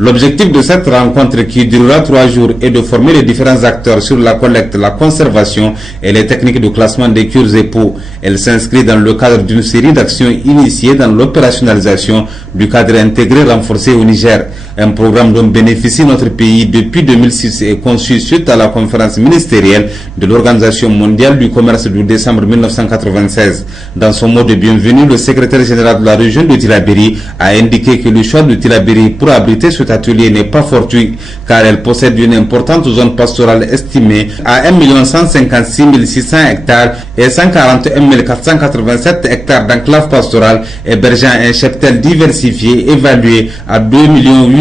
L'objectif de cette rencontre qui durera 3 jours est de former les différents acteurs sur la collecte, la conservation et les techniques de classement des cures et pots. Elle s'inscrit dans le cadre d'une série d'actions initiées dans l'opérationnalisation du cadre intégré renforcé au Niger. Un programme dont bénéficie notre pays depuis 2006 et conçu suite à la conférence ministérielle de l'Organisation mondiale du commerce du décembre 1996. Dans son mot de bienvenue, le secrétaire général de la région de Tillabéri a indiqué que le choix de Tillabéri pour abriter cet atelier n'est pas fortuit car elle possède une importante zone pastorale estimée à 1 156 600 hectares et 141 487 hectares d'enclave pastorale hébergeant un cheptel diversifié évalué à 2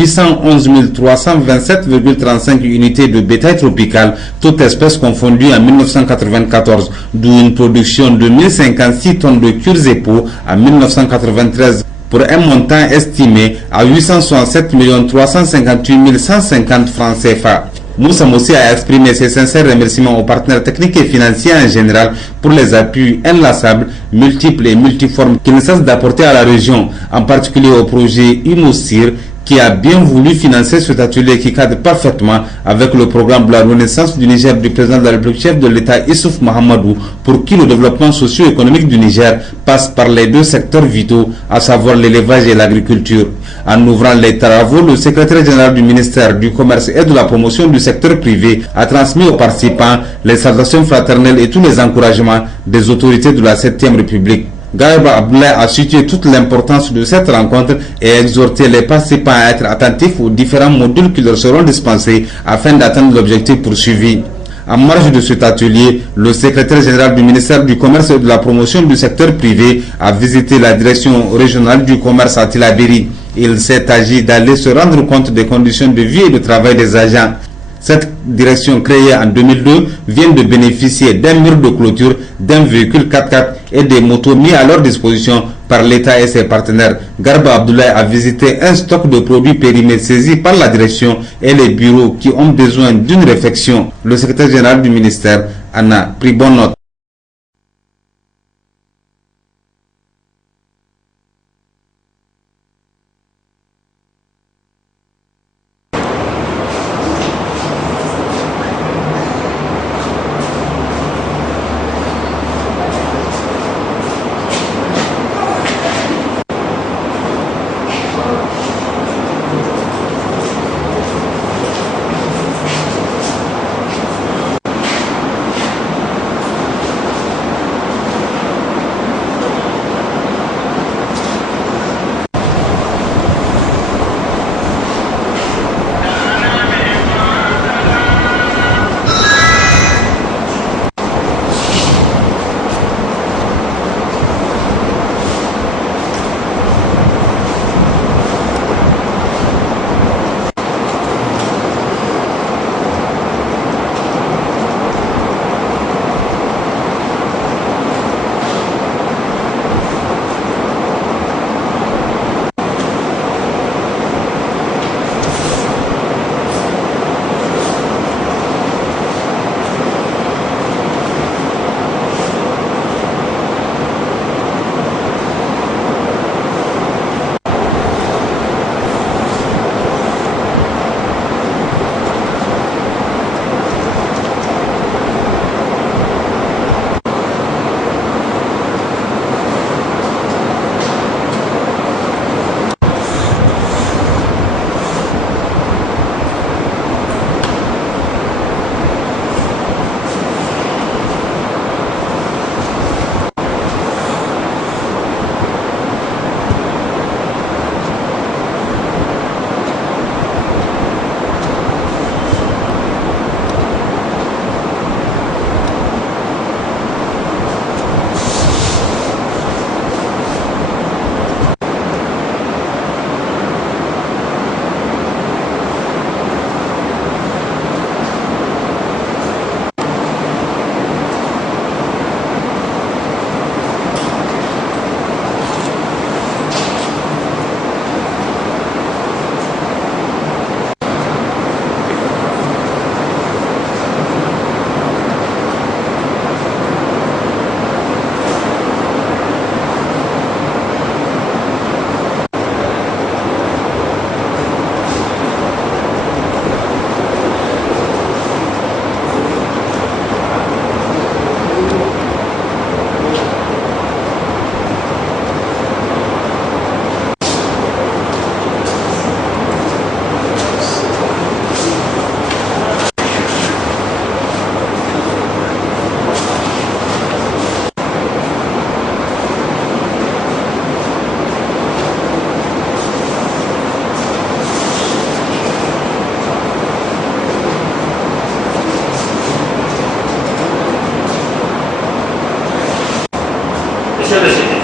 811 327,35 unités de bétail tropical, toutes espèces confondues en 1994, d'où une production de 1056 tonnes de cures et pots en 1993 pour un montant estimé à 867 358 150 francs CFA. Moussa Moussi a exprimé ses sincères remerciements aux partenaires techniques et financiers en général pour les appuis inlassables, multiples et multiformes qu'ils ne cessent d'apporter à la région, en particulier au projet Imosir, qui a bien voulu financer cet atelier qui cadre parfaitement avec le programme de la Renaissance du Niger du président de la République, chef de l'État Issouf Mahamadou, pour qui le développement socio-économique du Niger passe par les deux secteurs vitaux, à savoir l'élevage et l'agriculture. En ouvrant les travaux, le secrétaire général du ministère du Commerce et de la Promotion du secteur privé a transmis aux participants les salutations fraternelles et tous les encouragements des autorités de la 7e République. Garba Abdoulaye a situé toute l'importance de cette rencontre et exhorté les participants à être attentifs aux différents modules qui leur seront dispensés afin d'atteindre l'objectif poursuivi. En marge de cet atelier, le secrétaire général du ministère du Commerce et de la Promotion du secteur privé a visité la direction régionale du commerce à Tillabéri. Il s'est agi d'aller se rendre compte des conditions de vie et de travail des agents. Cette direction créée en 2002 vient de bénéficier d'un mur de clôture, d'un véhicule 4x4 et des motos mis à leur disposition par l'État et ses partenaires. Garba Abdoulaye a visité un stock de produits périmés saisis par la direction et les bureaux qui ont besoin d'une réflexion. Le secrétaire général du ministère en a pris bonne note.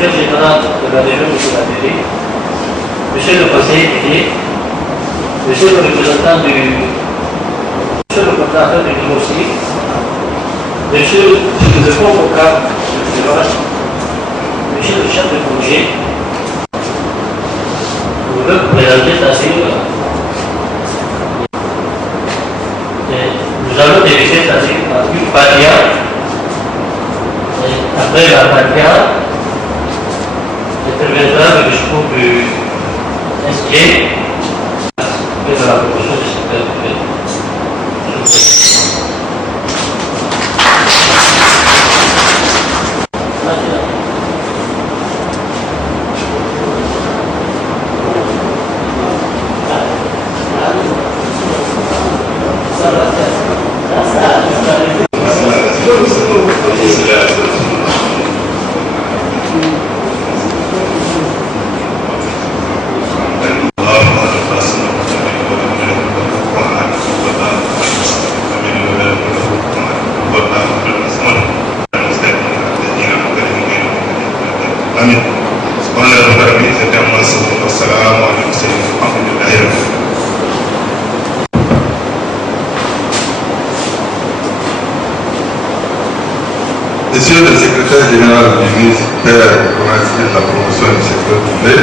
secrétaire général de la région de Tilaberi, monsieur le conseiller privé, monsieur le représentant monsieur le coordinateur du niveau civique, monsieur le convocat de l'ORAS, monsieur le chef de projet, je veux vous présenter ta cellule. Nous allons diriger ta cellule par une paria. Après la paria, interviendra le discours du SG et de la promotion du secteur privé. Monsieur le secrétaire général du ministère de la promotion du secteur privé,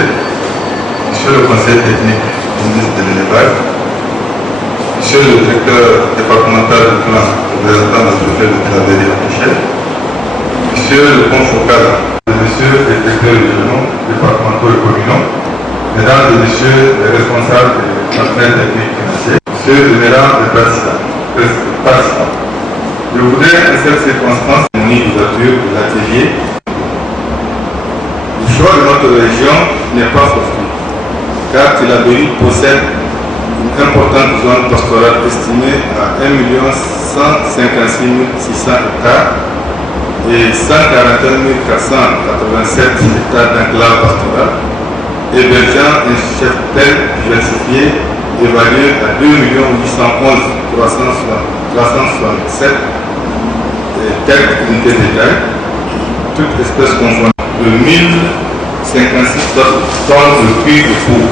monsieur le conseiller technique du ministre de l'élevage, monsieur le directeur départemental du plan représentant le préfet de Tilaberi à Michel, monsieur le confocal, monsieur les directeurs régionaux, départementaux et communaux, mesdames et messieurs les responsables des partenaires techniques financiers, monsieur le général des participants. Je voudrais à cette circonstance mon d'ouverture de l'atelier. Le choix de notre région n'est pas fortuit, car Tilaberi possède une importante zone pastorale estimée à 1 156 600 hectares et 141 487 hectares d'enclave pastorale, hébergeant un cheptel diversifié évalué à 2 811 367 terres unités de taille, toutes espèces confondues, de 1056 tonnes de cuir de peau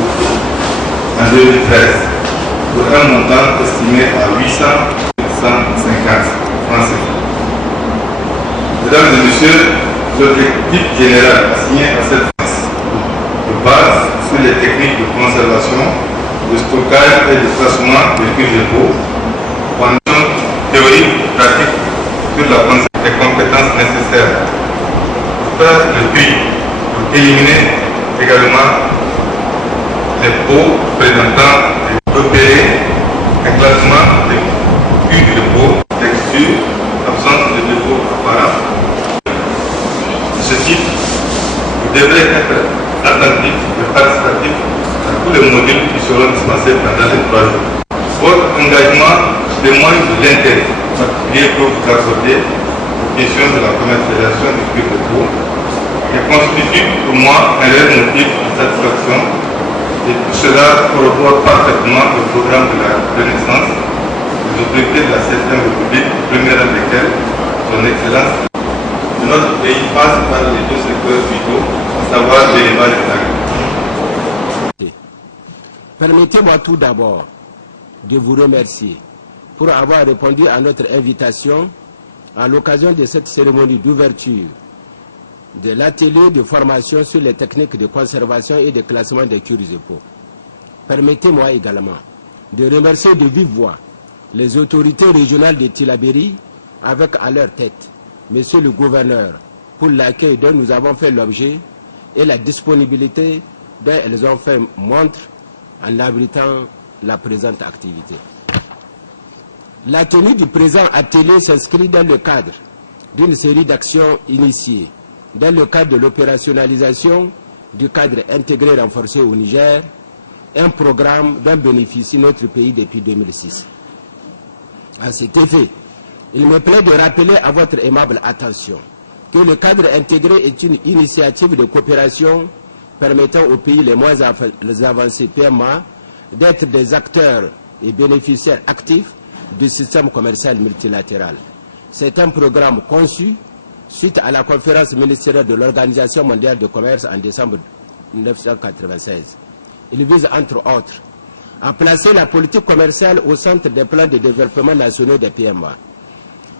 en 2013, pour un montant estimé à 850 francs CFA. Mesdames et messieurs, l'objectif général assigné à cette phase de base sur les techniques de conservation, de stockage et de placement des cuirs de peau, conditions théoriques et pratiques sur la conservation des compétences nécessaires pour faire le cuir, pour éliminer également les peaux présentant des repérés, un classement des cuirs de peau, texture, absence de défauts apparents. De ce type, vous devrez être attentif et participatif à tous les modules qui seront dispensés pendant les 3 jours. Votre engagement témoigne de l'intérêt particulier que vous accordez aux questions de la commercialisation du cuir de peau et constitue pour moi un réel motif de satisfaction, et tout cela corrobore parfaitement le programme de la Renaissance des autorités de la 7e République, première desquelles son excellence de notre pays passe par les 2 secteurs vitaux, à savoir l'élevage et l'agriculture. Permettez-moi tout d'abord de vous remercier pour avoir répondu à notre invitation à l'occasion de cette cérémonie d'ouverture de l'atelier de formation sur les techniques de conservation et de classement des cuirs de peau. Permettez-moi également de remercier de vive voix les autorités régionales de Tilaberi avec à leur tête Monsieur le gouverneur pour l'accueil dont nous avons fait l'objet et la disponibilité dont elles ont fait montre en abritant la présente activité. La tenue du présent atelier s'inscrit dans le cadre d'une série d'actions initiées dans le cadre de l'opérationnalisation du cadre intégré renforcé au Niger, un programme dont bénéficie notre pays depuis 2006. À cet effet, il me plaît de rappeler à votre aimable attention que le cadre intégré est une initiative de coopération permettant aux pays les moins avancés PMA d'être des acteurs et bénéficiaires actifs du système commercial multilatéral. C'est un programme conçu suite à la conférence ministérielle de l'Organisation mondiale du commerce en décembre 1996. Il vise entre autres à placer la politique commerciale au centre des plans de développement nationaux des PMA,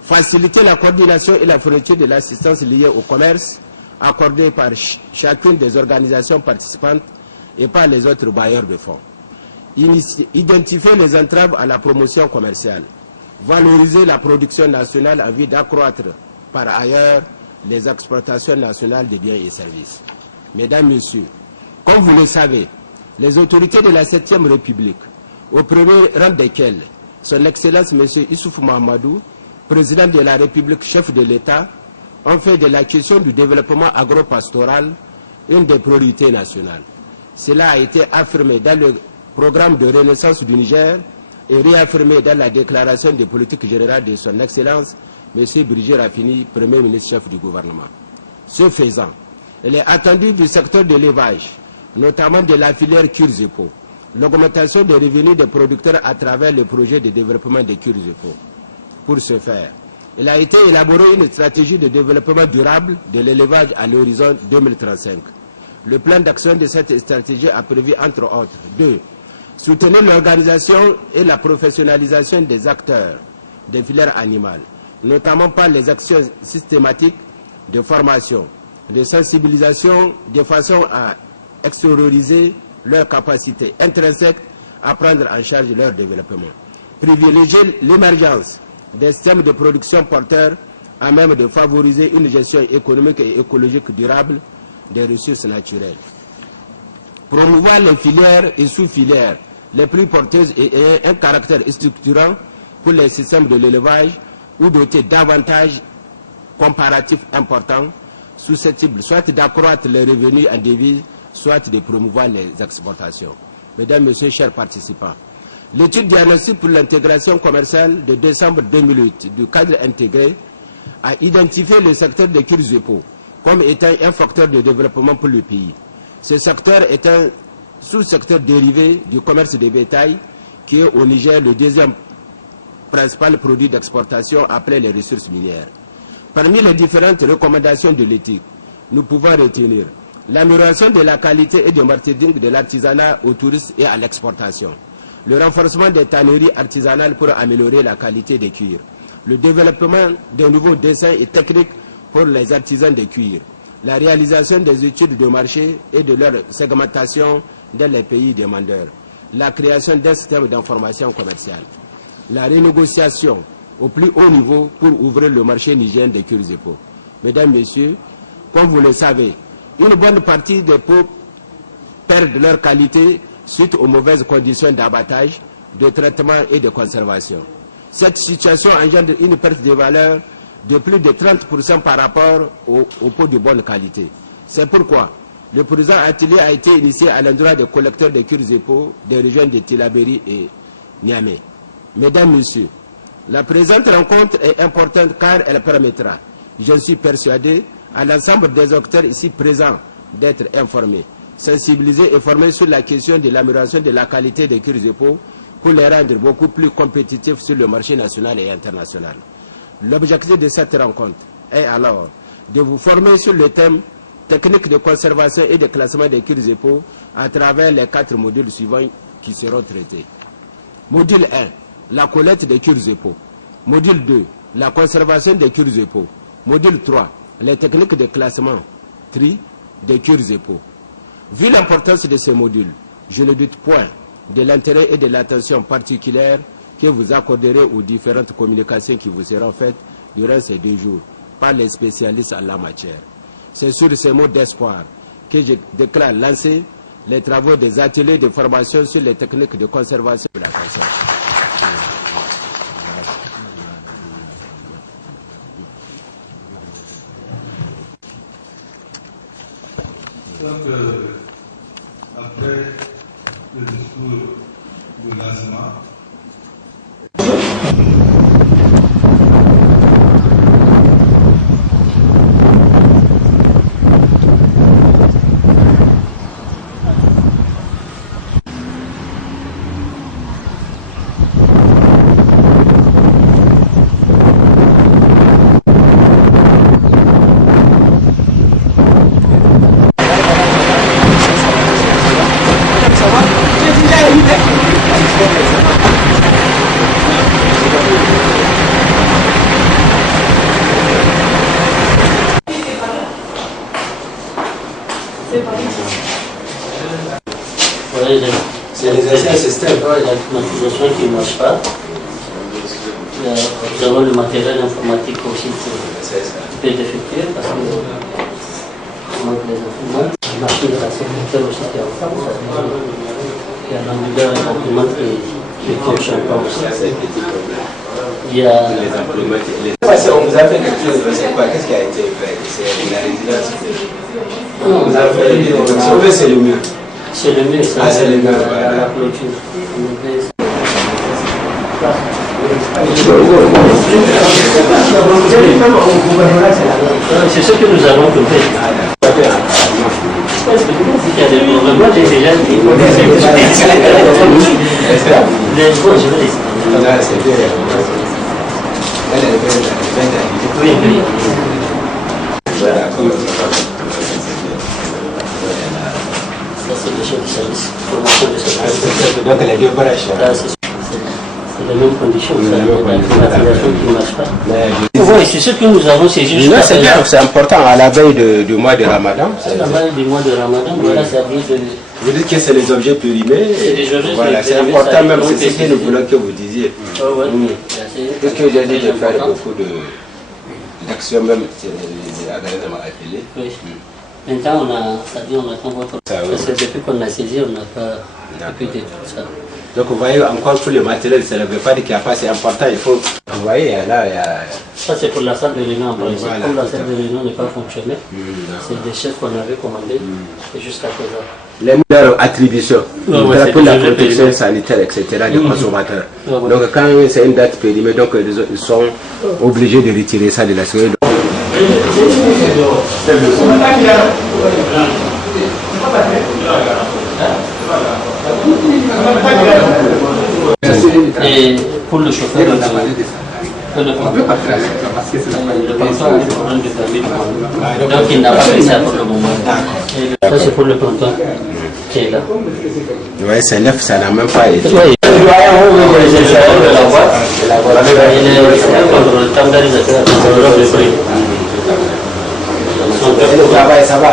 faciliter la coordination et la fourniture de l'assistance liée au commerce accordée par chacune des organisations participantes et par les autres bailleurs de fonds, identifier les entraves à la promotion commerciale, valoriser la production nationale en vue d'accroître par ailleurs les exportations nationales de biens et services. Mesdames, Messieurs, comme vous le savez, les autorités de la 7e République, au premier rang desquelles son Excellence M. Issoufou Mahamadou, président de la République, chef de l'État, ont fait de la question du développement agro-pastoral une des priorités nationales. Cela a été affirmé dans le programme de renaissance du Niger et réaffirmé dans la déclaration de politique générale de son Excellence M. Brigitte Raffini, Premier ministre-chef du gouvernement. Ce faisant, il est attendu du secteur de l'élevage, notamment de la filière Cuirzepo, l'augmentation des revenus des producteurs à travers le projet de développement des Cuirzepo. Pour ce faire, il a été élaboré une stratégie de développement durable de l'élevage à l'horizon 2035. Le plan d'action de cette stratégie a prévu, entre autres, 2. Soutenir l'organisation et la professionnalisation des acteurs des filières animales, notamment par les actions systématiques de formation, de sensibilisation, de façon à extérioriser leurs capacités intrinsèques à prendre en charge leur développement. Privilégier l'émergence des systèmes de production porteurs à même de favoriser une gestion économique et écologique durable des ressources naturelles. Promouvoir les filières et sous-filières les plus porteuses et ayant un caractère structurant pour les systèmes de l'élevage ou dotés d'avantages comparatifs importants, susceptibles soit d'accroître les revenus en devises, soit de promouvoir les exportations. Mesdames, Messieurs, chers participants, l'étude diagnostique pour l'intégration commerciale de décembre 2008 du cadre intégré a identifié le secteur des Cuirzepo comme étant un facteur de développement pour le pays. Ce secteur est un sous-secteur dérivé du commerce de bétail qui est au Niger le deuxième principal produit d'exportation après les ressources minières. Parmi les différentes recommandations de l'éthique, nous pouvons retenir l'amélioration de la qualité et du marketing de l'artisanat au tourisme et à l'exportation, le renforcement des tanneries artisanales pour améliorer la qualité des cuirs, le développement de nouveaux dessins et techniques pour les artisans de cuir, la réalisation des études de marché et de leur segmentation dans les pays demandeurs, la création d'un système d'information commerciale, la renégociation au plus haut niveau pour ouvrir le marché nigérien des Cuirzepo. Mesdames, Messieurs, comme vous le savez, une bonne partie des peaux perdent leur qualité suite aux mauvaises conditions d'abattage, de traitement et de conservation. Cette situation engendre une perte de valeur de plus de 30% par rapport aux peaux de bonne qualité. C'est pourquoi le présent atelier a été initié à l'endroit des collecteurs de Cuirzepo des régions de Tillabéri et Niamey. Mesdames, Messieurs, la présente rencontre est importante car elle permettra, je suis persuadé, à l'ensemble des acteurs ici présents d'être informés, sensibilisés et formés sur la question de l'amélioration de la qualité des Cuirzepo pour les rendre beaucoup plus compétitifs sur le marché national et international. L'objectif de cette rencontre est alors de vous former sur le thème technique de conservation et de classement des Cuirzepo à travers les 4 modules suivants qui seront traités. Module 1, la collecte des Cuirzepo. Module 2, la conservation des Cuirzepo. Module 3, les techniques de classement, tri des Cuirzepo. Vu l'importance de ces modules, je ne doute point de l'intérêt et de l'attention particulière que vous accorderez aux différentes communications qui vous seront faites durant ces 2 jours par les spécialistes en la matière. C'est sur ces mots d'espoir que je déclare lancer les travaux des ateliers de formation sur les techniques de conservation de la personne. Donc, après le discours du lancement, Il y a la climatisation qui ne marche pas. Nous avons le matériel informatique aussi qui peut défectuer parce que manque les imprimantes. La machine de la secrétaire aussi qui est en France. Il y a l'ambulaire et l'imprimante qui fonctionne pas aussi. Il y a les imprimantes. On vous a fait quelque chose, c'est quoi? Qu'est-ce qui a été fait? C'est la résidence. non, Vous avez fait des déductions, mais c'est le mieux. c'est le mieux, c'est c'est le mieux, la clôture. C'est ce que nous allons trouver. Il y a des problèmes. Moi, j'ai déjà dit. Oui, oui. Ça, c'est le chef de service. Donc, les deux barrages. C'est les mêmes conditions, ça, la climatisation qui ne marche pas. Oui, c'est ce que nous avons, c'est juste. C'est bien, c'est important à la veille du mois de Ramadan. À la veille du mois de Ramadan, voilà, ça dit de. Vous dites que c'est les objets périmés. C'est des objets voilà, c'est périmés, important ça même, dépend c'est ce que nous voulons que vous disiez. Parce que j'ai dit de faire beaucoup d'actions même à la télé. Oui. Maintenant, on attend votre. Parce que depuis qu'on a saisi, on n'a pas pu de tout ça. Donc vous voyez encore tout le matériel, ça ne veut pas dire qu'il n'y a pas, c'est important, il faut. Vous voyez, là, il y a. Ça, c'est pour la salle de réunion en principe. Voilà, comme la salle de réunion n'est pas fonctionnelle, c'est des chefs qu'on avait commandés et jusqu'à présent. Les meilleures attributions Ouais, pour la c'est protection périmé. sanitaire, etc. des consommateurs. Ouais. Donc quand c'est une date périmée, donc ils sont obligés de retirer ça de la série. Et pour le chauffeur, le canton a un problème de permis de conduire. Donc il n'a pas fait ça pour le moment. Ça c'est pour le canton qui est là. Oui, c'est neuf, ça n'a même pas été. Oui, le gestionnaire de la boîte, il est contre le standardisateur, le prix. Le travail, ça va.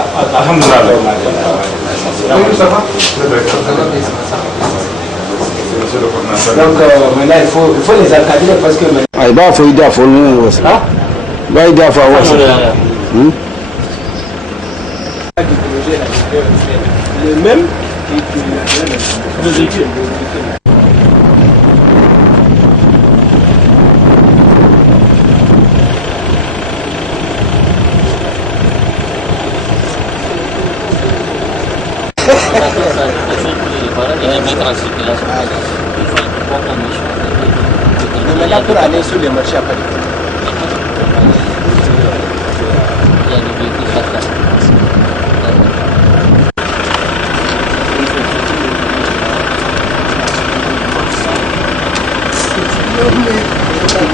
Donc maintenant il faut les encadrer parce que ay ba fo ida fo nu was ba ida fa was le même mais là pour aller sur les marchés à Paris. Il y a des véhicules